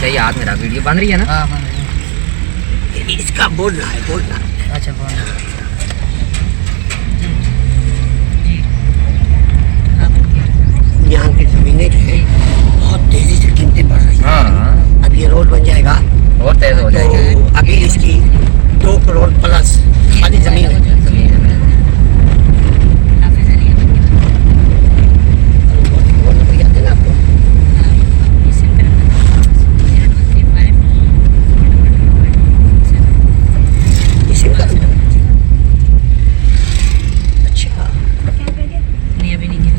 सही हाथ मेरा वीडियो बन रही है ना? हाँ बन रही है। इसका बोलना है। अच्छा बोल। यहाँ की जमीनें जो है बहुत तेजी से कीमतें बढ़ रही हैं। हाँ, अब ये रोड बन जाएगा और तेज हो जाएगी तो अभी इसकी 2 करोड़ प्लस खाली जमीन है। जमीन में। वो नंबर याद है ना आपको? इसी का अच्छा नहीं अभी नहीं किया।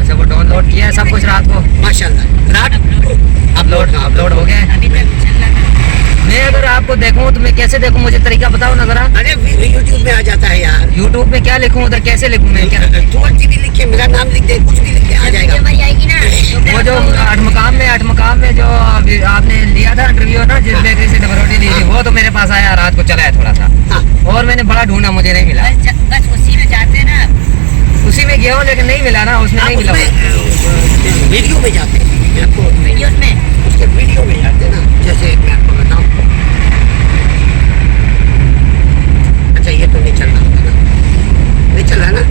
अच्छा वो डाउनलोड किया है सब कुछ रात को? माशाल्लाह रात अपलोड हो गए। अभी तक चल रहा था। मैं अगर आपको देखूं तो मैं कैसे देखूं, मुझे तरीका बताओ ना जरा। अरे यूट्यूब में आ जाता है यार। यूट्यूब में क्या लिखूं, उधर कैसे लिखूं मैं? क्या तुअर टीवी लिख के मेरा नाम लिख दे, कुछ भी लिख के आ जाएगा। हमारी आएगी ना वो जो आठ मकाम में जो आपने लिया था इंटरव्यू ना, जिस बेकरी से डबल रोटी ली थी, वो तो मेरे पास आया रात को, चला है थोड़ा सा। हाँ। और मैंने बड़ा ढूंढा, मुझे नहीं मिला। बस उसी में जाते हैं ना। उसी में गया हूँ लेकिन नहीं मिला ना, उसमें नहीं मिला। वीडियो में जाते हैं, मैं आपको वीडियोस में उसके वीडियो में जाते हैं ना। जैसे मैं आपको बताऊँ, अच्छा ये तो नहीं चल रहा होगा ना, नहीं चल रहा ना,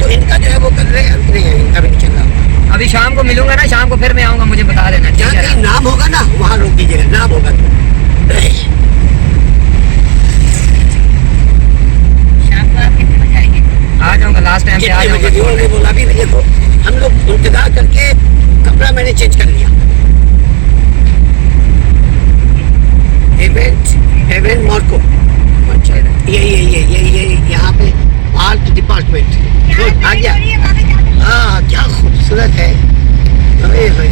तो इनका जो है वो कर रहे हैं, नहीं है इनका भी नहीं चल रहा होगा। अभी शाम को मिलूंगा ना, शाम को फिर मैं आऊंगा, मुझे बता देना। ठीक जहाँ है कहीं ना? नाम होगा ना वहाँ रोक दीजिएगा, नाम होगा तो। शाम को आप कितने बजे आएंगे? आ जाऊंगा, लास्ट टाइम पे आ कितने बजे जाऊंगा। उन्होंने बोला भी मुझे, तो हम लोग इंतजार करके कपड़ा मैंने चेंज कर लिया। एवेंट मार्को, अच्छा ये यहाँ पे आर्ट डिपार्टमेंट आ गया। हाँ क्या खूबसूरत है। अरे भाई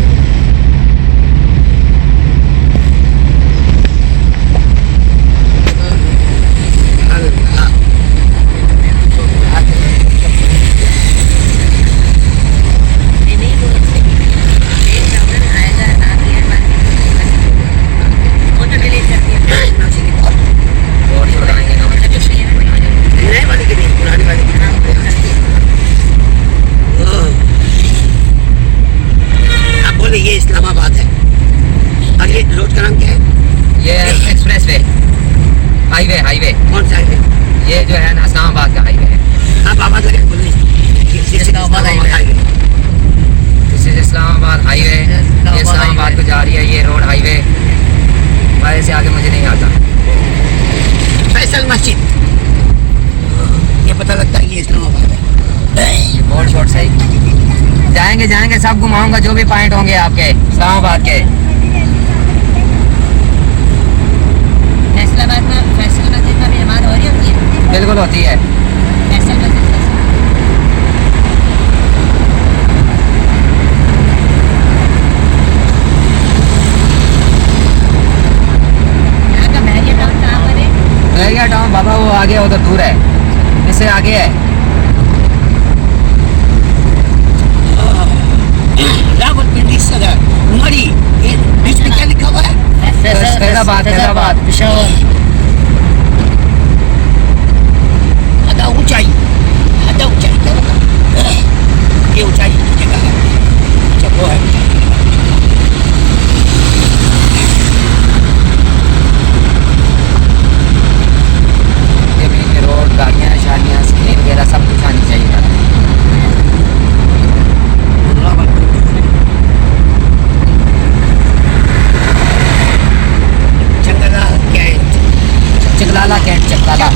और छोड़ाएंगे ना, नए वाले के नहीं, पुराने वाले के आप बोले ये इस्लामाबाद है। और ये रोड का नाम क्या है? ये एक्सप्रेस वे, हाईवे। कौन सा है? ये जो है ना इस्लामाबाद का हाईवे है। हाँ बाबा लगे बोले Islamabad highway. This is Islamabad highway. ये इस्लामाबाद को जा रही है ये रोड हाईवे। वैसे से आगे मुझे नहीं आता। फैसल मस्जिद, ये पता लगता है ये इस्लामाबाद है। ये बोर्ड शॉट सही। जाएंगे सब घुमाऊंगा, जो भी पॉइंट होंगे आपके इस्लामाबाद के। फैसलाबाद में भी नमाज हो रही होती है। बिल्कुल होती है। फैसल मस्जिद यहाँ का बहरिया टाउन कहाँ पर है? बहरिया टाउन बाबा वो आगे उधर दूर है, इससे आगे है। रावलपिंडी सदर उमरी, ये बीच में क्या लिखा हुआ है? फैसलाबाद। पेशावर। हदा ऊंचाई क्या होगा? ये ऊंचाई जगह है। अच्छा वो है। ये भी रोड, गाड़ियाँ, शादियाँ, स्क्रीन वगैरह सब कुछ आनी चाहिए। चकलाला।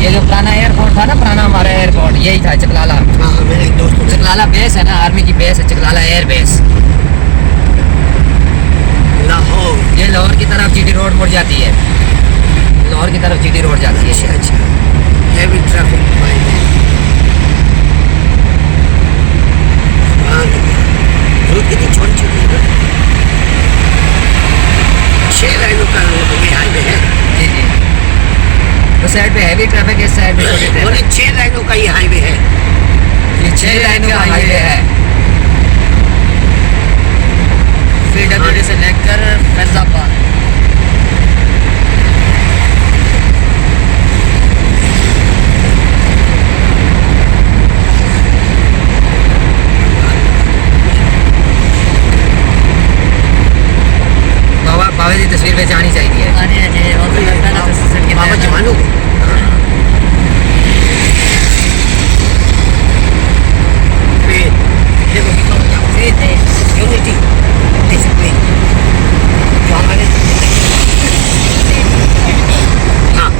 ये जो पुराना एयरपोर्ट था ना, पुराना हमारा एयरपोर्ट यही था, चकलाला। हाँ मेरे एक दोस्त चकलाला बेस है ना, आर्मी की बेस है, चकलाला एयर बेस। लाहौर। ये लाहौर की तरफ जीटी रोड मुड़ जाती है, लाहौर की तरफ जीटी रोड जाती है। अच्छा उस साइड पे हैवी ट्रैफिक, इस साइड पे छोटी बोले ट्रैफिक। 6 लाइनों का ये हाईवे है। ये 6 लाइनों का हाईवे है। CWD से लेकर फैजाबाद। बाबा जी तस्वीर पहचानी चाहिए। आने चाहिए और फिर लगता है ना सिस्टम के बाबा जवानों को देखो यूनिटी डिसिप्लिन जो हमारे हाँ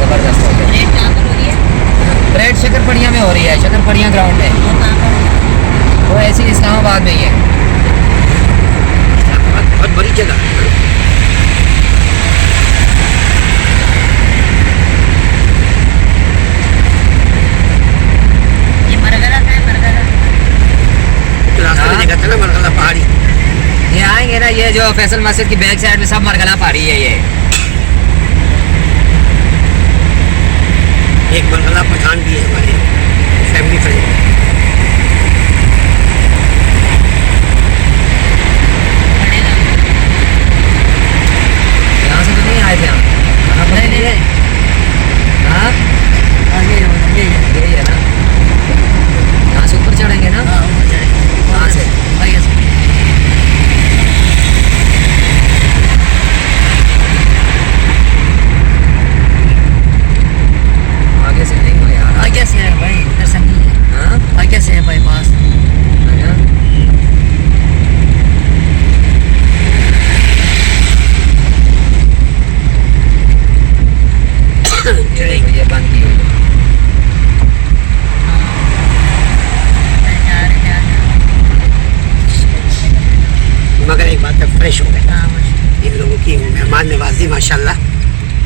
जबरदस्त हो गया। रेट कहाँ पर हो रही है? परेड शकरपड़िया में हो रही है, शकरपड़िया ग्राउंड में। वो कहाँ पर? वो ऐसी इस्लामाबाद में ही है। बहुत बड़ी जगह है। ये मरगला का है, मरगला। रास्ते में हाँ। देखा था ना मरगला पहाड़ी। ये आएंगे ना, ये जो फैसल मस्जिद की बैक साइड में सब मरगला पहाड़ी है ये। एक मरगला पठान भी है हमारे फैमिली फ्रेंड। यहाँ से तो नहीं आए थे हम। कहाँ पर नहीं, थे? नहीं, हाँ आगे यही है ना। यहाँ से ऊपर चढ़ेंगे ना। हाँ ऊपर चढ़ेंगे। कहाँ से? आगे से। आगे से नहीं हो यार। आगे से है भाई, इधर से नहीं है। हाँ आगे से है बाईपास। अच्छा। ये देखो, ये बंद की हुई है। मगर एक बात है, फ्रेश हो गए हाँ, बस। इन लोगों की मेहमान नवाजी माशाल्लाह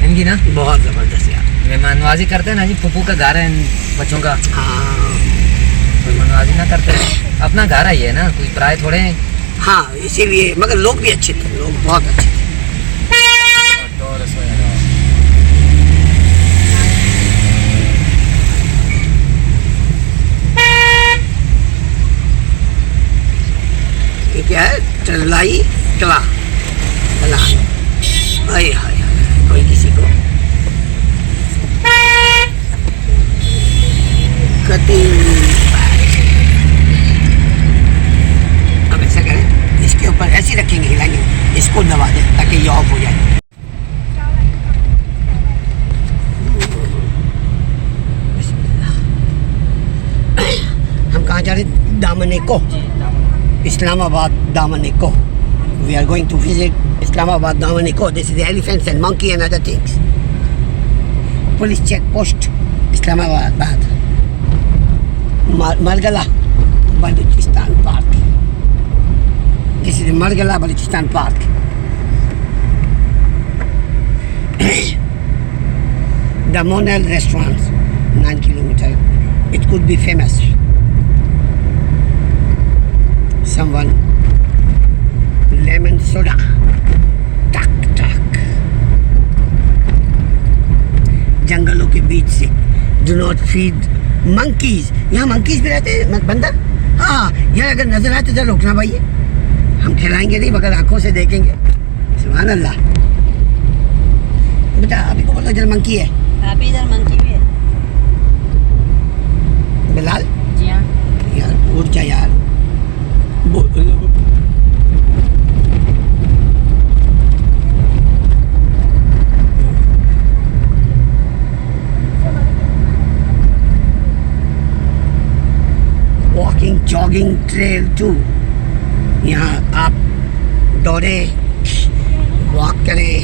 इनकी ना बहुत ज़बरदस्त यार। मेहमानवाजी करते हैं ना जी। फूफू का घर है इन बच्चों का, हाँ मेहमानवाजी ना करते हैं। अपना घर है ये ना, कोई पराए थोड़े हैं। हाँ इसीलिए, मगर लोग भी अच्छे थे, लोग बहुत अच्छे थे। ये क्या है? टलाई कला कला। हाय हाय हाय, कोई किसी को कति। अब ऐसा करें, इसके ऊपर ऐसे रखेंगे, हिलाएंगे, इसको दबा दें ताकि ये ऑफ हो जाए। हम कहाँ जा रहे हैं? दामन को, Islamabad Damaneko. We are going to visit Islamabad Damaneko. This is the elephants and monkey and other things. Police check post Islamabad. Margala Balochistan Park. This is the Margala Balochistan Park. The Monel restaurants, 9 kilometers. It could be famous. Someone lemon soda. टक टक। जंगलों के बीच से do not feed monkeys. यहाँ monkeys भी रहते हैं, बंदर। हाँ, यहाँ अगर नजर आए तो जरा रुकना भाई। हम खिलाएंगे नहीं मगर आंखों से देखेंगे। सुभान अल्लाह। बेटा अभी को बोलो इधर मंकी है। अभी इधर मंकी भी है। बिलाल जी हाँ। यार उठ जा यार। Walking jogging trail two. यहाँ आप दौड़े, वॉक करें।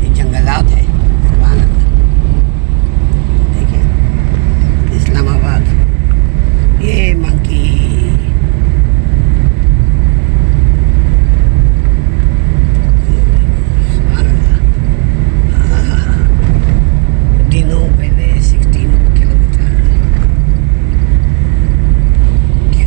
ये जंगलात है। सुभान अल्लाह। देखिए इस्लामाबाद, ये मंकी। सुभान अल्लाह। दिनों पहले 16 किलोमीटर। 16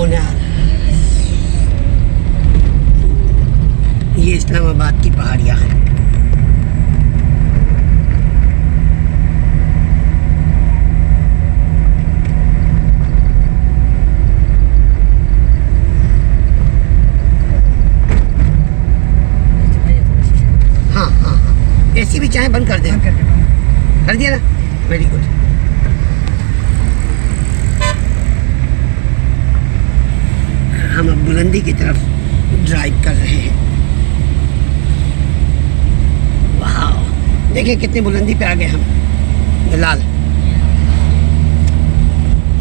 मोनाल, ये इस्लामाबाद की पहाड़ियाँ हैं। हाँ हाँ हाँ, एसी भी चाहे बंद कर दें, कर दिया ना, वेरी गुड। हम अब बुलंदी की तरफ ड्राइव कर रहे हैं। वाह, देखिए कितनी बुलंदी पे आ गए हम। बिलाल,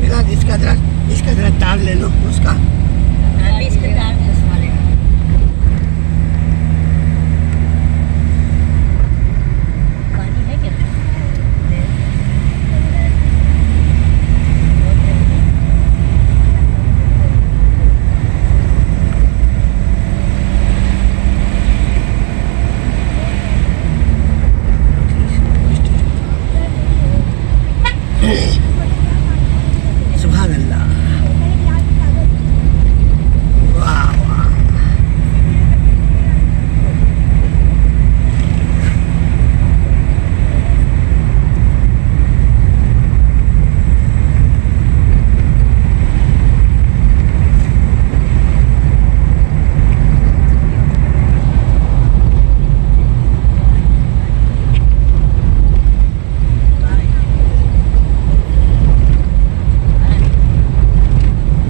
बिलाल इसका जरा तार ले लो उसका। अभी इसके तार बस वाले पानी है क्या? सुभान अल्लाह, वाह वाह।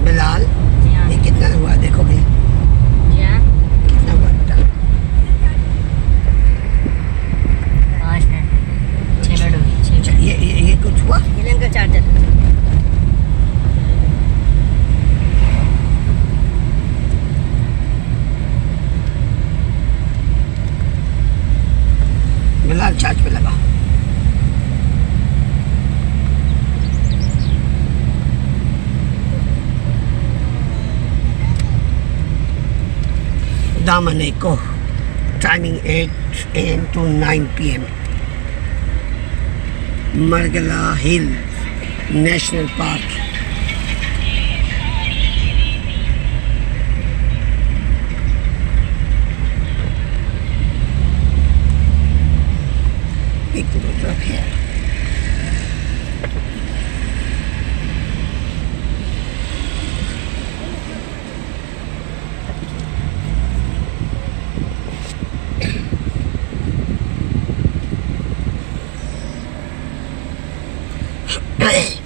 बिलाल, ये कितना हुआ देखो भाई, क्या? कितना बढ़ता। 5 मिनट 6 मिनट हो गए, 6 मिनट। ये कुछ हुआ। ये का चार्जर बिलाल चार्ज पे लगा। दामन को timing 8 AM to 9 PM। Margalla hill national park. एक तरफ है। Hey.